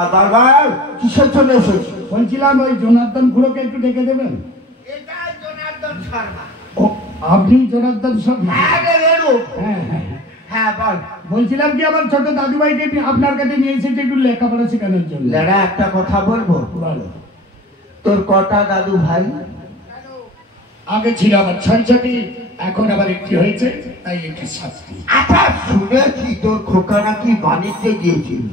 বারবার কিসের জন্য এসেছি? বলছিলাম ওই জনার্দন খুড়োকে একটু ডেকে দেবেন। এটা জনার্দন শর্মা। ও আপনি জনার্দন শর্মা? হ্যাঁ রেণু। হ্যাঁ হ্যাঁ হ্যাঁ বল। বলছিলাম কি আমার ছোট দাদুভাইকে আপনার কাছে নিয়ে এসেছি একটু লেখাপড়া শেখানোর জন্য। লেডা একটা কথা বলবো? বলো। তোর কটা দাদু ভাই? আগে ছিল আমার ৬টি, এখন আবার একটি হয়েছে, তাই একটি ৭টি। আচ্ছা শুনেছি তোর খোকা নাকি বাণিজ্যে গিয়েছিল।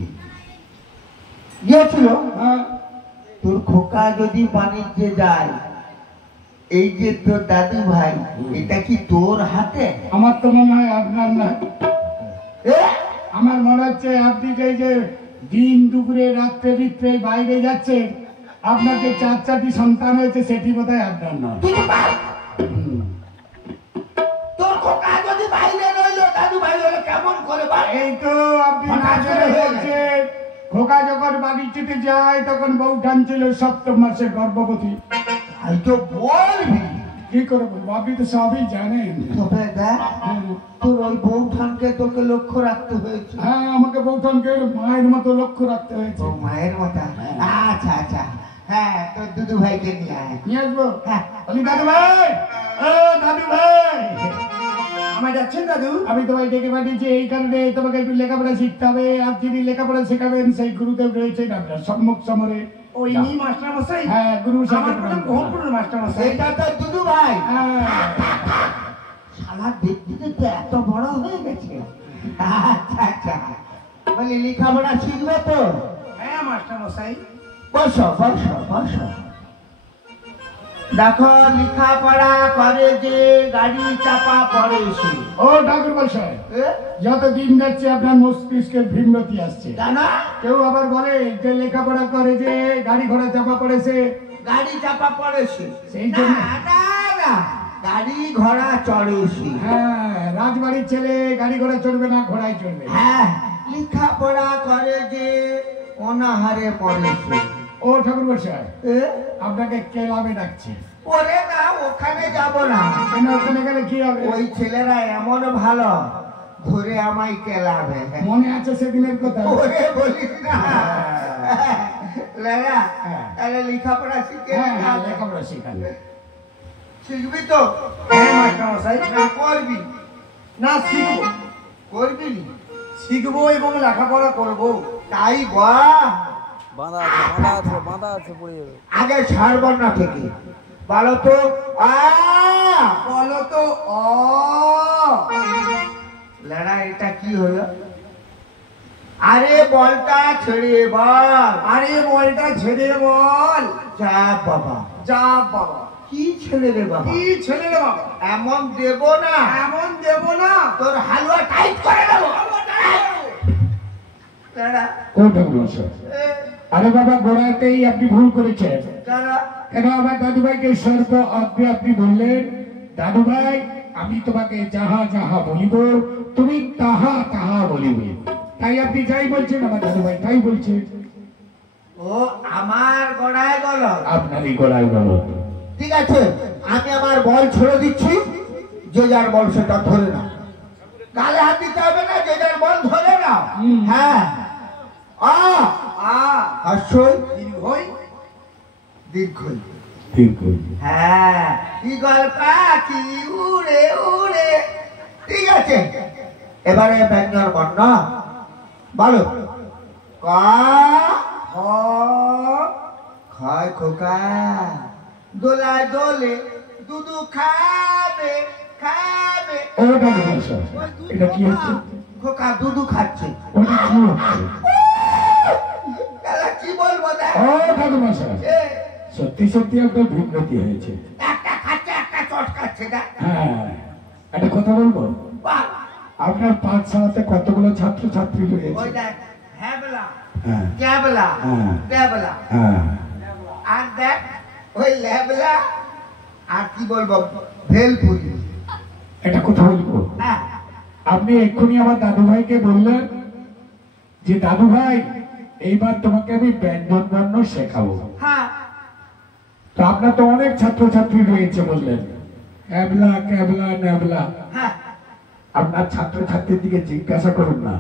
গিয়েছিল? হ্যাঁ। তোর খোকা যদি বাণিজ্যে যায়, এই যে তোর দাদু ভাই, এটা কি তোর হাতে? আমার তো মনে হয় আপনার না। এ? আমার মনে হচ্ছে আপনি যে দিন দুপুরে রাত্রে বিত্রে বাইরে যাচ্ছে, আপনার যে ৪টি সন্তান হয়েছে সেটি বোধহয় আপনার নয়। তোর খোকা যদি বাইরে রইলো, দাদু ভাই হলো কেমন করে? এই তো আপনি নাজরে হয়েছে। খোকা যখন বাড়িতে যায় তখন বউ টানছিল ৭ম মাসে গর্ভবতী। আমি তো বলবি কি করে বলবো, আপনি তো সবই জানেন। তবে দেখ তোর ওই বউঠানকে তোকে লক্ষ্য রাখতে হয়েছে। হ্যাঁ, আমাকে বউঠানকে মায়ের মতো লক্ষ্য রাখতে হয়েছে। ও মায়ের মতো? আচ্ছা আচ্ছা, হ্যাঁ তোর দুদু ভাইকে নিয়ে আয়। নিয়ে আসবো? হ্যাঁ। বলি দাদু ভাই, ও দাদু ভাই, আমার যাচ্ছেন দাদু? আমি তোমায় ডেকে পাঠিয়েছি এই কারণে, তোমাকে একটু লেখাপড়া শিখতে হবে। আর যিনি লেখাপড়া শেখাবেন সেই গুরুদেব রয়েছেন আপনার সম্মুখ সমরে। ওই মাস্টার মশাই? হ্যাঁ, গুরুর সাথে মাস্টার মশাই। এটা তো দুদু ভাই। শালা দেখতে দেখতে এত বড় হয়ে গেছে। আচ্ছা আচ্ছা, বলি লেখাপড়া শিখবে তো? হ্যাঁ মাস্টার মশাই। বসো বসো বসো। দেখো লেখাপড়া করে যে গাড়ি চাপা পড়ে সে। ও ঠাকুর মশাই, যত দিন যাচ্ছে আপনার মস্তিষ্কে ভিন্নতি আসছে জানা? কেউ আবার বলে যে লেখাপড়া করে যে গাড়ি ঘোড়া চাপা পড়েছে। গাড়ি চাপা পড়েছে সেই জন্য? না না, গাড়ি ঘোড়া চড়েছে। হ্যাঁ, রাজবাড়ির ছেলে গাড়ি ঘোড়া চড়বে না, ঘোড়ায় চড়বে। হ্যাঁ, লেখাপড়া করে যে অনাহারে পড়েছে। ও ঠাকুর মশাই, আপনাকে ক্লাবে ডাকছে। ওরে না, ওখানে যাব না। কেন? ওখানে গেলে কি হবে? ওই ছেলেরা এমন ভালো, ধরে আমায় কেলাবে। মনে আছে সেদিনের কথা? ওরে বলিস না। লেলা, তাহলে লেখাপড়া শিখে? হ্যাঁ, লেখাপড়া শিখাবে। শিখবি তো? হ্যাঁ মাস্টার মশাই। না করবি? না, শিখবো। করবি? শিখবো এবং লেখাপড়া করবো। তাই বা বাঁধা আছে পড়ে যাবে। আগে ছাড়ব না থেকে বলো তো বলো তো লড়া, এটা কি হলো? আরে বলটা ছেড়ে বল। আরে বলটা ছেড়ে বল। যা বাবা, যা বাবা। কি ছেড়ে রে বাবা? কি ছেড়ে রে বাবা? এমন দেব না, এমন দেব না, তোর হালুয়া টাইট করে দেবো। লড়া, ও ঠাকুর মশাই, আরে বাবা, গোড়াতেই আপনি ভুল করেছেন। কেন আমার দাদু ভাইকে সর্ব আজ্ঞে আপনি বললেন, দাদু ভাই আমি তোমাকে যাহা যাহা বলিব তুমি তাহা তাহা বলিবে। তাই আপনি যাই বলছেন আমার দাদু ভাই তাই বলছেন। ও আমার গড়ায় গেল? আপনারই গোড়ায় গেল। ঠিক আছে, আমি আমার বল ছেড়ে দিচ্ছি, যে যার বল সেটা ধরে না। গালে হাত দিতে হবে না, যে যার বল ধরে না। হ্যাঁ, হাস্যই দীর্ঘই দীর্ঘই দীর্ঘই। হ্যাঁ, ঈগল পাখি উড়ে উড়ে। ঠিক আছে, এবারে ব্যঞ্জন বর্ণ বলো। ক খ খয় খোকা দোলায় দোলে দুধু খাবে খাবে। ও ঠাকুর মশাই, এটা কি হচ্ছে? খোকা দুধু খাচ্ছে। ওটা কি হচ্ছে? কি বলবো? ও ঠাকুর মশাই, সত্যি সত্যি একটা বিব্রতি হয়েছে। একটা খাচ্ছে, একটা চট খাচ্ছে। হ্যাঁ, একটা কথা বলবো, আপনার পাঠশালাতে কতগুলো ছাত্র ছাত্রী রয়েছে? হ্যাবলা, হ্যাঁ, ক্যাবলা, ড্যাবলা, হ্যাঁ, আর দেখ ওই ল্যাবলা, আর কি বলবো ভেলপুরি। একটা কথা বলবো, আপনি এক্ষুনি আমার দাদু ভাইকে বললেন যে দাদু ভাই এইবার তোমাকে আমি ব্যঞ্জন বর্ণ শেখাবো। হ্যাঁ, তো আপনার তো অনেক ছাত্রছাত্রী রয়েছে বললেন, ক্যাবলা ক্যাবলা ন্যাবলা। হ্যাঁ, আপনার ছাত্রছাত্রীর দিকে জিজ্ঞাসা করুন না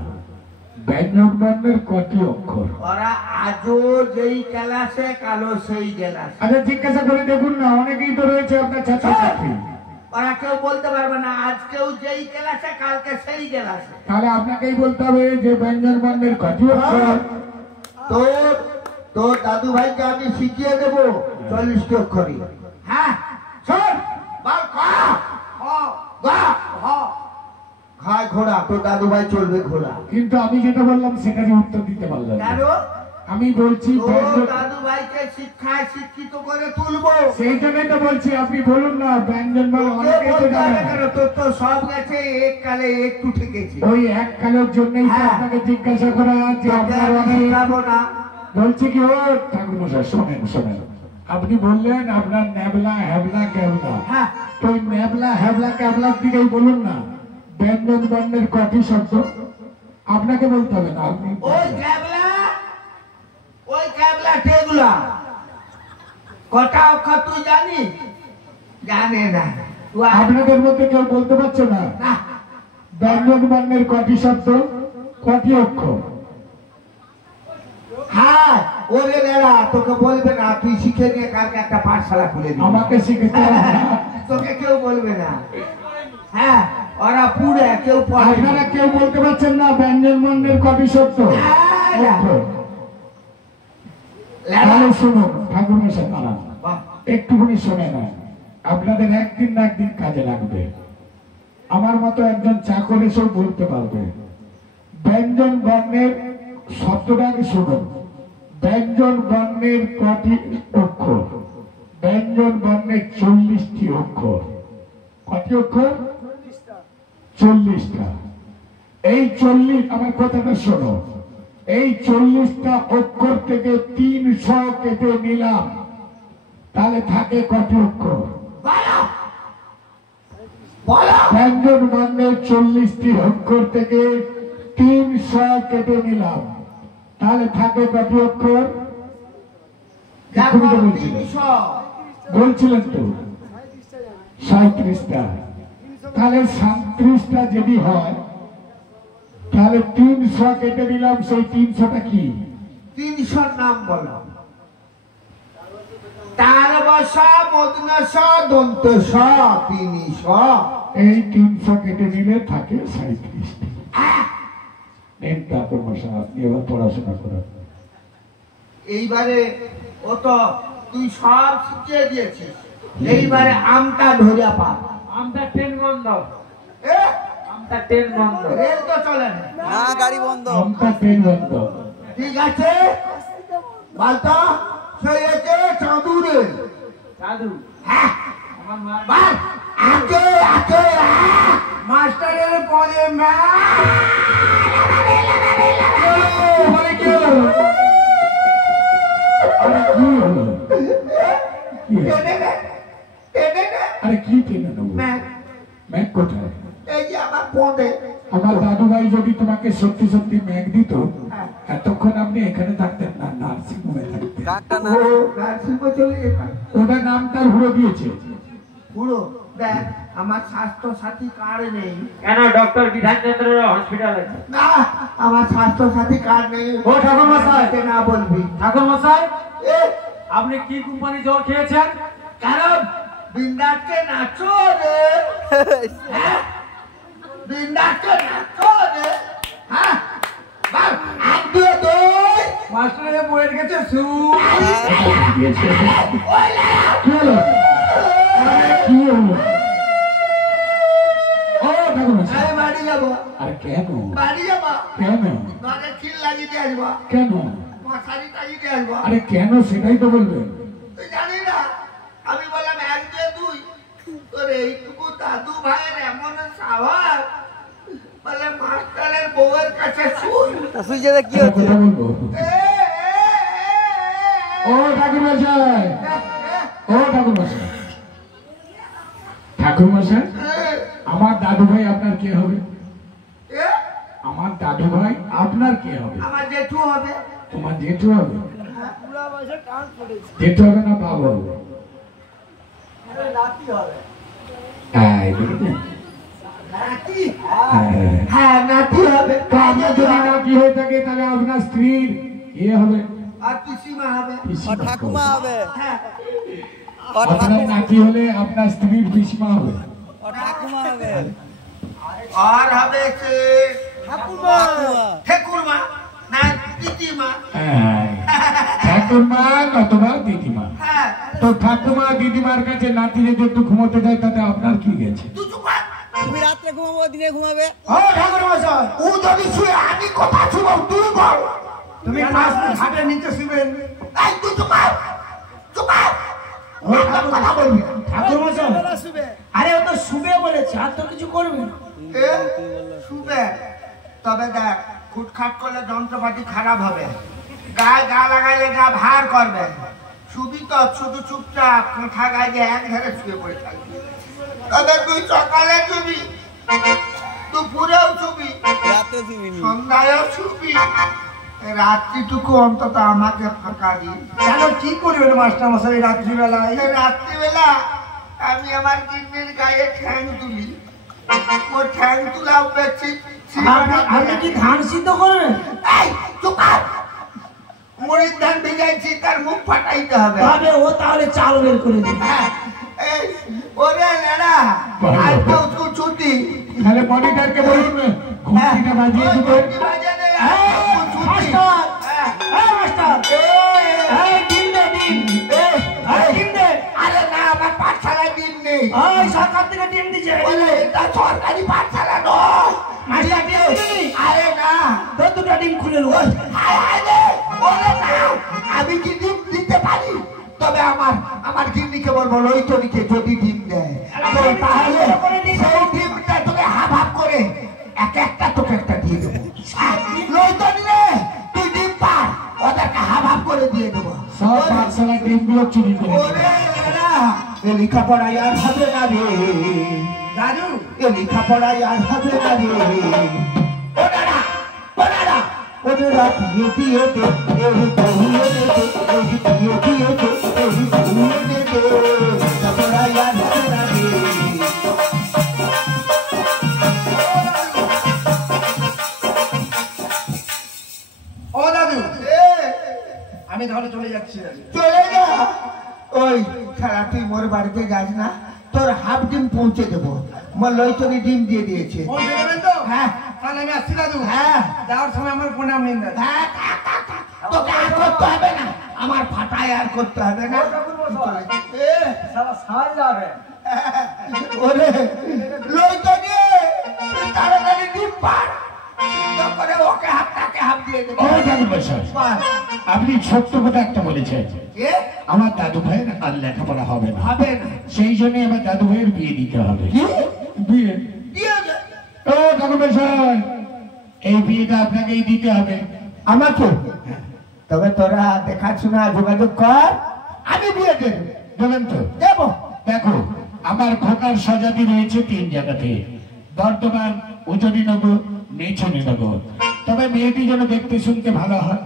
ব্যঞ্জন বর্ণের কটি অক্ষর? ওরা আজও যেই ক্লাসে কালো সেই ক্লাসে। আচ্ছা জিজ্ঞাসা করে দেখুন না, অনেকেই তো রয়েছে আপনার ছাত্রছাত্রী। ওরা কেউ বলতে পারবে না আজকেও যেই ক্লাসে কালকে সেই ক্লাসে। তাহলে আপনাকেই বলতে হবে যে ব্যঞ্জন বর্ণের কটি অক্ষর। তোর দাদু ভাইকে আমি শিখিয়ে দেবো 40টি অক্ষরই। হ্যাঁ শোন, বল ক খ গ ঘ। খায় ঘোড়া, তোর দাদু ভাই চলবে ঘোড়া। কিন্তু আমি যেটা বললাম সেটা যে উত্তর দিতে পারলাম না। কেন? আমি বলছি তোর দাদু ভাইকে শিক্ষায় শিক্ষিত করে তুলবো। সেই জন্যই তো বলছি, আপনি বলুন না ব্যঞ্জন বর্ণ। অনেকেই তো জানে না। তোর তো সব গেছে, এক কালে একটু ঠেকেছে। ওই এক কালের জন্যই তো আপনাকে জিজ্ঞাসা করা যে আপনার অনেক। বলছি কি ও ঠাকুর মশাই শোনেন শোনেন, আপনি বললেন আপনার ন্যাবলা হ্যাবলা ক্যাবলা। হ্যাঁ, তো ওই ন্যাবলা হ্যাবলা ক্যাবলার দিকেই বলুন না ব্যঞ্জন বর্ণের কটি শব্দ। আপনাকে বলতে হবে না, আপনি ওই ক্যাবলা টেগুলা কটা অক্ষর তুই জানিস? জানে না। আপনাদের মধ্যে কেউ বলতে পারছে না ব্যঞ্জন বর্ণের কটি শব্দ, কটি অক্ষর? হ্যাঁ, ওরে দাঁড়া, তোকে বলবে না, তুই শিখে নিয়ে কালকে একটা পাঠশালা খুলে দিবি। আমাকে শিখেতে হবে না। তোকে কেউ বলবে না। হ্যাঁ, ওরা পুরে কেউ পড়ে। আপনারা কেউ বলতে পারছেন না ব্যঞ্জন বর্ণের কটি শব্দ, অক্ষর? তাহলে শুনুন ঠাকুর মশাই, দাঁড়ান একটুখানি শুনে না, আপনাদের একদিন না একদিন কাজে লাগবে। আমার মতো একজন চাকর এসেও বলতে পারবে ব্যঞ্জন বর্ণের শব্দটা আগে শুনুন। ব্যঞ্জন বর্ণের কটি অক্ষর? ব্যঞ্জন বর্ণের 40টি অক্ষর। কটি অক্ষর? 40টা। এই 40, আমার কথাটা শোনো, এই 40টা অক্ষর থেকে 300 কেটে নিলাম, তাহলে থাকে কটি অক্ষর? ব্যঞ্জন বর্ণের 40টি অক্ষর থেকে 300 কেটে নিলাম, তাহলে থাকে কটি অক্ষর? বলছিলেন তো 37টা। তাহলে 37টা যদি হয় তাহলে 300 কেটে দিলাম, সেই 300টা কি? 300 নাম বলো। তার বসা মদনস দন্তস 300। এই 300 কেটে নিলে থাকে 37টি। তারপর মশা আপনি এবার পড়াশোনা করেন। এইবারে ও তো তুই সব শিখিয়ে দিয়েছিস, এইবারে আমটা ধরে পা। আমটা ট্রেন বন্ধ, আমটা ট্রেন বন্ধ, রেল তো চলে না, গাড়ি বন্ধ, আমটা ট্রেন বন্ধ। ঠিক আছে, বালতা সেই আছে চাঁদু রে সাধু। হ্যাঁ, বাল আকে আকে মাস্টারের পরে মা মানে কি হলো? আরে কি হলো? আরে কি টেনে নেবো? ম্যাগ কোথায়? এই যে আমার পদে। আমার দাদু ভাই যদি তোমাকে সত্যি সত্যি ম্যাগ দিত, এতক্ষণ আপনি এখানে থাকতেন না, নার্সিং হোমে থাকতেন। ওটা নাম তার হুড়ো দিয়েছে। পুরো দেখ, আমার স্বাস্থ্য সাথী কার্ড নেই। কেন? ডক্টর বিধানচন্দ্র হসপিটাল আছে। না, আমার স্বাস্থ্য সাথী কার্ড নেই। ও ঠাকুর মশাই, না বলবি। ঠাকুর মশাই, আপনি কি কোম্পানি জল খেয়েছেন? কারণ বিন্দাসকে নাচো রে, বিন্দাসকে নাচো রে। হ্যাঁ, বাল আগে দই মাস্টারের বইয়ের কাছে সু কি হলো? কি হলো? ও ঠাকুর মশাই, আমি বাড়ি যাবো। আরে কেন? বাড়ি যাবো, কেন? ঘরে খিল লাগিয়ে দিয়ে আসবো, কেন? মশারি টাঙিয়ে দিয়ে আসবো। আরে কেন সেটাই তো বলবেন। তুই জানি না, আমি বললাম 1 2 2। তোর এইটুকু দাদু ভাইয়ের এমন সাহস, বলে মাস্টারের বউয়ের কাছে শুই। সুই যাবে কি কথা বলবো। এ, এ, ও ঠাকুর মশাই, ও ঠাকুর মশাই, ঠাকুর মশাই, আমার দাদু ভাই আপনার কে হবে? এ, আমার দাদু ভাই আপনার কে হবে? আমার জেঠু হবে। তোমার জেঠু হবে? জেঠু হবে না বাবা হবে? নাতি হবে। হ্যাঁ, দেখেছেন? নাতি হ্যাঁ নাতি হবে। তো আপনার যদি নাতি হয়ে থাকে তাহলে আপনার স্ত্রীর ইয়ে হবে আর পিসিমা হবে। ঠাকুমা হবে। হ্যাঁ আপনার নাতি হলে আপনার স্ত্রীর পিসমা হবে। ঠাকুমা হবে। আর হবে সে ঠাকুমা। ঠাকুরমা না দিদিমা। হ্যাঁ, ঠাকুরমা অথবা দিদিমা। হ্যাঁ তো ঠাকুমা দিদিমার কাছে নাতি যদি একটু ঘুমোতে যায় তাতে আপনার কি গেছে? তুই চুপ কর। তুমি রাত্রে ঘুমাবো, দিনে ঘুমাবে। ও ঠাকুরমশাই ও যদি শুয়ে আমি কথা শুনব তুই বল। তুমি খাটের নিচে শুবেন। এই তুই চুপ কর চুপ কর। ও কথা বলবি ঠাকুরমশাই। বেলা শুবে। আরে ও তো শুবে বলেছে, আর তো কিছু করবে না। এ শুবে তবে দেখ খুটখাট করলে যন্ত্রপাতি খারাপ হবে, গায়ে গা লাগাইলে গা ভার করবে। শুবি তো শুধু চুপচাপ কাঁথা গায়ে এক ধারে শুয়ে পড়ে থাকবি। তবে তুই সকালে শুবি, দুপুরেও শুবি, রাতে শুবিনি। সন্ধ্যায়ও শুবি, রাত্রিটুকু অন্তত আমাকে ফাঁকা দিন। কেন কি করবেন মাস্টার মশাই রাত্রিবেলায়? এই রাত্রিবেলা আমি আমার গিন্নির গায়ে ঠ্যাং তুলি, ও ঠ্যাং তুলাও পেয়েছি। আপনি কি ধান সিদ্ধ করবেন? এই চুপ কর। মুড়ির ধান ভিজাইছি তার মুখ ফাটাইতে হবে। তবে ও তাহলে চাল বের করে দিবে। হ্যাঁ, এই ওরে লেডা আজ তো উসকো ছুটি। তাহলে মনিটরকে বলুন ঘুমটিটা বাজিয়ে দিতে। বাজে দে মাস্টার, এই মাস্টার, এই ডিম দে, ডিম। এই ডিম দে। আরে না আমার পাঠশালায় দিন নেই। ওই সরকার থেকে ডিম দিছে। বলে এটা সরকারি পাঠশালা নয়। মাস্টার ডিম দিবি? আরে না তো দুটো ডিম খুলে নেবো। ওরে না আমি কি ডিম দিতে পারি? তবে আমার গিন্নিকে বলবো লইতনিকে যদি ডিম দেয় তো তাহলে সেই ডিমটা তোকে হাফ হাফ করে এক একটা তোকে একটা দিয়ে দেবো। লইতনি রে তুই ডিম পার, ওদেরকে হাফ হাফ করে দিয়ে দেবো। সব পাঠশালা ডিমগুলো চুরি করে ওরে নেবে। না এ লেখাপড়ায় আর হবে না রে দাদু, এ লেখাপড়ায় আর হবে না রে। ও দাদা ও দাদা ওদের রাত দিয়ে দিয়ে দে এই বহিয়ে দে এই দিয়ে দিয়ে দে এই বহিয়ে দে লেখাপড়ায় আর হবে না রে। ও দাদু, এ, আমি তাহলে চলে যাচ্ছি। চলে যা। ওই সারা তুই মোর বাড়িতে যাস না, তোর হাফ ডিম পৌঁছে দেবো। মোর লইতনি ডিম দিয়ে দিয়েছে। পৌঁছে দেবেন তো? হ্যাঁ তাহলে আমি আসছি দাদু। হ্যাঁ যাওয়ার সময় আমার প্রণাম নিন দাদু। হ্যাঁ, তোকে আর করতে হবে না, আমার ফাটায় আর করতে হবে না। এ, ওরে লইতনি তুই তাড়াতাড়ি ডিম পার, তারপরে ওকে হাফটাকে হাফ দিয়ে দেবো। ও দাদু মশাই, পার। আপনি ছোট্ট কথা একটা বলেছেন, এ, আমার দাদু ভাইয়ের আর লেখাপড়া হবে না, হবে না। সেই জন্য আমার দাদু ভাইয়ের বিয়ে দিতে হবে। কি? বিয়ে? দিয়ে দে। ও দাদু মশাই, এই বিয়েটা আপনাকেই দিতে হবে। আমাকে? তবে তোরা দেখাশোনা যোগাযোগ কর, আমি বিয়ে দেব। দেবেন তো? দেবো। দেখো, আমার খোকার সজাতি রয়েছে 3 জায়গাতে, বর্তমান উজনিনগর, নিচনিনগর। তবে মেয়েটি যেন দেখতে শুনতে ভালো হয়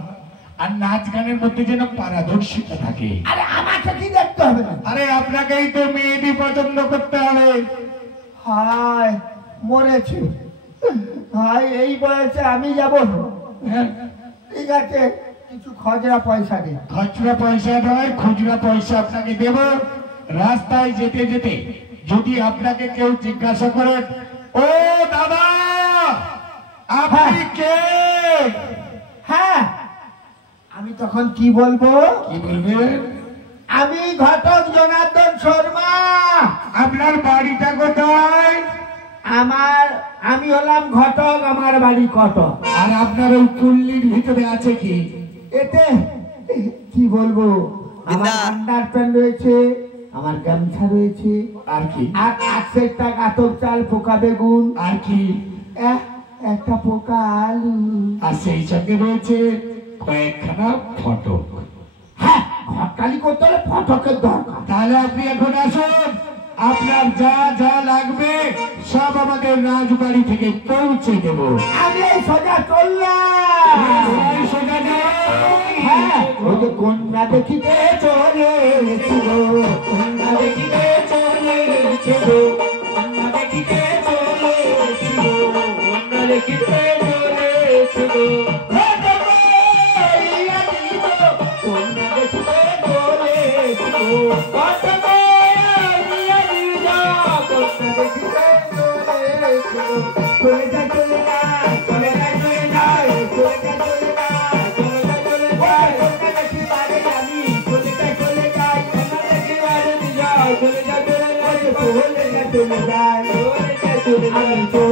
আর নাচ গানের মধ্যে যেন পারদর্শিতা থাকে। আরে আমাকে কি দেখতে হবে না? আরে আপনাকেই তো মেয়েটি পছন্দ করতে হবে। হায় মরেছে, হায় এই বয়সে আমি যাব। হ্যাঁ, ঠিক আছে কিছু খজরা পয়সা দে। খুচরা পয়সা নয়, খুচরা পয়সা আপনাকে দেব। রাস্তায় যেতে যেতে যদি আপনাকে কেউ জিজ্ঞাসা করেন, ও দাদা আপনি কে, হ্যাঁ আমি তখন কি বলবো? কি বলবেন? আমি ঘটক জনার্দন শর্মা। আপনার বাড়িটা কোথায়? আমি হলাম ঘটক, আমার বাড়ি কটক। আর আপনার ওই কুল্লির ভিতরে আছে কি? এতে কি বলবো, আমার আন্ডার প্যান্ট রয়েছে, আমার গামছা রয়েছে, আর কি? আর 1 টাকা আতপ চাল, পোকা বেগুন, আর কি? একটা পোকা আলু। আর সেই সাথে রয়েছে কয়েকখানা ফটক। হ্যাঁ ঘটকালি করতে হলে ফটকের দরকার। তাহলে আপনি এখন আসুন, আপনার যা যা লাগবে সব আমাদের রাজবাড়ি থেকে পৌঁছে দেব। আমি এই সোজা চললাম। এই সোজা যাও। হ্যাঁ ওই যে কন্যা দেখিতে চলে এসেছিল, কন্যা দেখিতে চলে এসেছিল, কন্যা দেখিতে চলে তোমরা দেখবে বলেছিল কত নিয়ে দিও তোমরা দেখবে বলেছিল চলে যা চলে যা চলে যা চলে যা চলে যা চলে যা চলে যা চলে যা তোমরা দেখি বাড়ি আমি চলে যা চলে যা তোমরা দেখি বাড়ি যাও চলে যা চলে যা চলে যা চলে যা চলে যা চলে যা